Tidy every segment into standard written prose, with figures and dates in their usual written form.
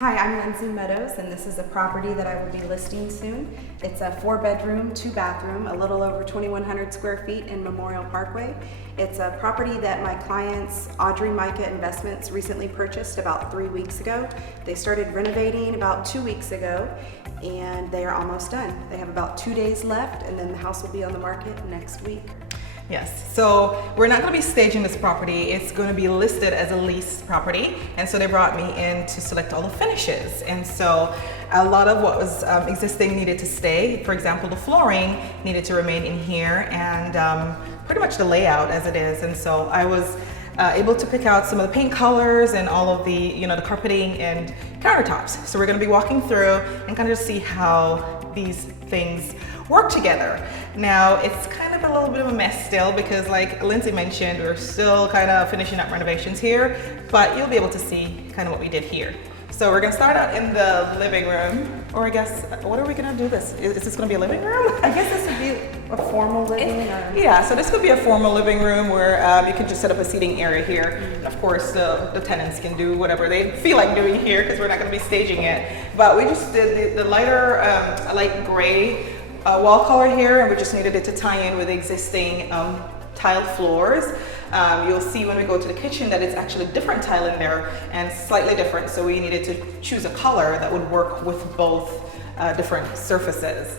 Hi, I'm Linse Meadows, and this is a property that I will be listing soon. It's a 4-bedroom, 2-bathroom, a little over 2,100 square feet in Memorial Parkway. It's a property that my clients, Audrey Micah Investments, recently purchased about 3 weeks ago. They started renovating about 2 weeks ago, and they are almost done. They have about 2 days left, and then the house will be on the market next week. Yes, so we're not going to be staging this property. It's going to be listed as a lease property, and so they brought me in to select all the finishes. And so a lot of what was existing needed to stay. For example, the flooring needed to remain in here, and pretty much the layout as it is. And so I was able to pick out some of the paint colors and all of the, the carpeting and countertops. So we're going to be walking through and kind of see how these things work together. Now, it's kind of a little bit of a mess still because, like Lindsay mentioned, we're still kind of finishing up renovations here, but you'll be able to see kind of what we did here. So we're gonna start out in the living room, or I guess, what are we gonna do this? Is this gonna be a living room? I guess this would be a formal living room. Yeah, so this could be a formal living room where you can just set up a seating area here. Of course, the tenants can do whatever they feel like doing here because we're not gonna be staging it. But we just did the lighter, light gray wall color here, and we just needed it to tie in with the existing tiled floors. You'll see when we go to the kitchen that it's actually different tile in there and slightly different, so we needed to choose a color that would work with both different surfaces.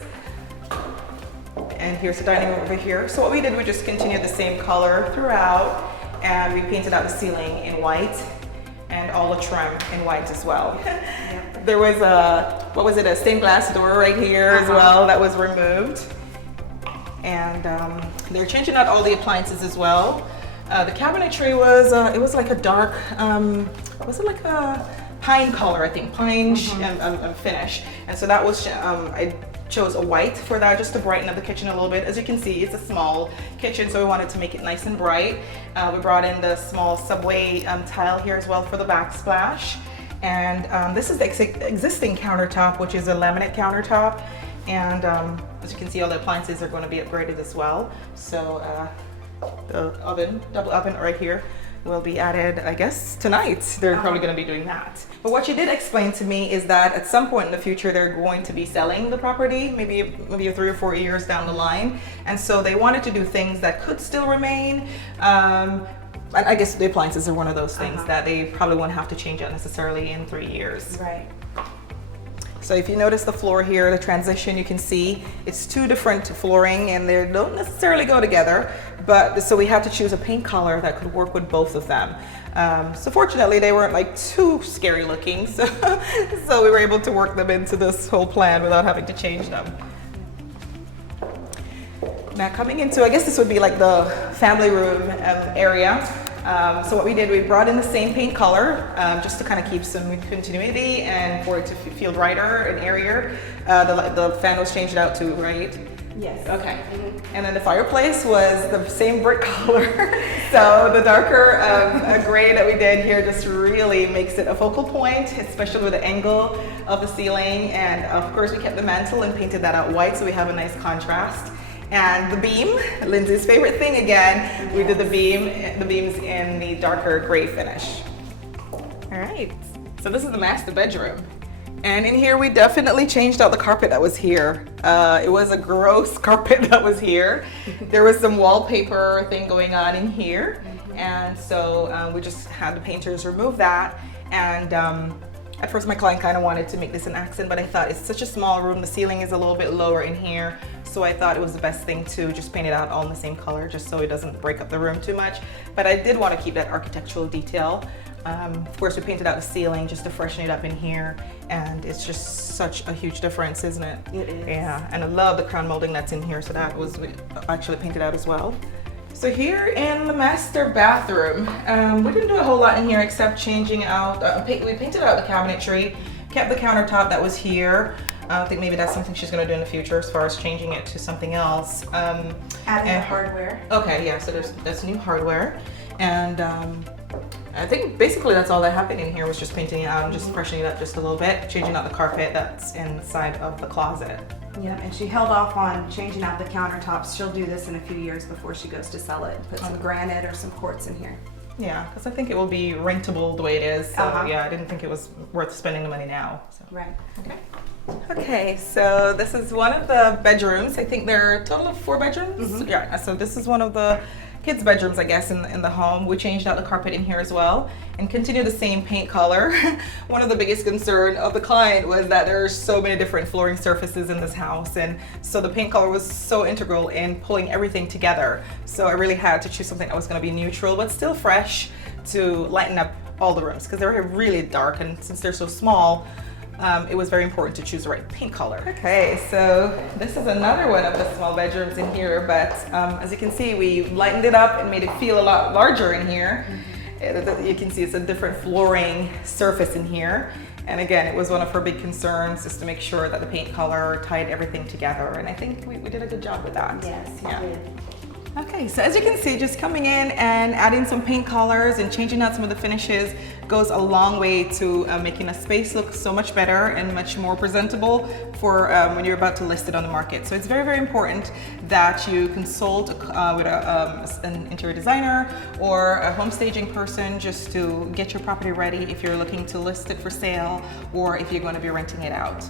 And here's the dining room over here. So what we did, we just continued the same color throughout, and we painted out the ceiling in white and all the trim in white as well. Yep. There was a stained glass door right here as well that was removed. And they're changing out all the appliances as well. The cabinetry was, it was like a dark, was it like a pine color, I think, pine finish. And so that was, I chose a white for that just to brighten up the kitchen a little bit. As you can see, it's a small kitchen, so we wanted to make it nice and bright. We brought in the small subway tile here as well for the backsplash. And this is the existing countertop, which is a laminate countertop. And as you can see, all the appliances are going to be upgraded as well. So the oven, double oven right here, will be added, I guess, tonight. They're probably going to be doing that. But what you did explain to me is that at some point in the future, they're going to be selling the property, maybe 3 or 4 years down the line. And so they wanted to do things that could still remain. I guess the appliances are one of those things that they probably won't have to change out necessarily in 3 years. Right. So if you notice the floor here, the transition, you can see it's 2 different flooring and they don't necessarily go together, but so we had to choose a paint color that could work with both of them. So fortunately they weren't like too scary looking, so we were able to work them into this whole plan without having to change them. Now coming into, I guess this would be like the family room area. So what we did, we brought in the same paint color just to kind of keep some continuity and for it to feel brighter and airier. The fan was changed out too, right? Yes. Okay. And then the fireplace was the same brick color. So the darker gray that we did here just really makes it a focal point, especially with the angle of the ceiling. And of course we kept the mantle and painted that out white so we have a nice contrast. And the beam, Lindsay's favorite thing again, we did the beams in the darker gray finish. All right, so this is the master bedroom. And in here, we definitely changed out the carpet that was here. It was a gross carpet that was here. There was some wallpaper thing going on in here. And so we just had the painters remove that. And at first my client kind of wanted to make this an accent, but I thought it's such a small room. The ceiling is a little bit lower in here. So I thought it was the best thing to just paint it out all in the same color, just so it doesn't break up the room too much. But I did want to keep that architectural detail. Of course, we painted out the ceiling just to freshen it up in here. And it's just such a huge difference, isn't it? It is. Yeah, and I love the crown molding that's in here. So that was actually painted out as well. So here in the master bathroom, we didn't do a whole lot in here except changing out, we painted out the cabinetry, kept the countertop that was here. I think maybe that's something she's going to do in the future as far as changing it to something else. Adding hardware. Okay, yeah, so there's new hardware. And I think basically that's all that happened in here was just painting it out and just freshening it up just a little bit, changing out the carpet that's inside of the closet. Yeah, and she held off on changing out the countertops. She'll do this in a few years before she goes to sell it. Put some granite or some quartz in here. Yeah, because I think it will be rentable the way it is. So Uh-huh. yeah, I didn't think it was worth spending the money now. So. Right. Okay. Okay, so this is one of the bedrooms. I think there are a total of 4 bedrooms. Yeah, so this is one of the kids' bedrooms, I guess, in the home. We changed out the carpet in here as well and continue the same paint color. One of the biggest concern of the client was that there are so many different flooring surfaces in this house, and so the paint color was so integral in pulling everything together. So I really had to choose something that was going to be neutral but still fresh to lighten up all the rooms because they were really dark, and since they're so small, it was very important to choose the right paint color. Okay, so this is another one of the small bedrooms in here, but as you can see, we lightened it up and made it feel a lot larger in here. You can see it's a different flooring surface in here. And again, it was one of her big concerns, just to make sure that the paint color tied everything together. And I think we did a good job with that. Yes, you Yeah. did. Okay, so as you can see, just coming in and adding some paint colors and changing out some of the finishes goes a long way to making a space look so much better and much more presentable for when you're about to list it on the market. So it's very, very important that you consult with an interior designer or a home staging person just to get your property ready if you're looking to list it for sale or if you're going to be renting it out.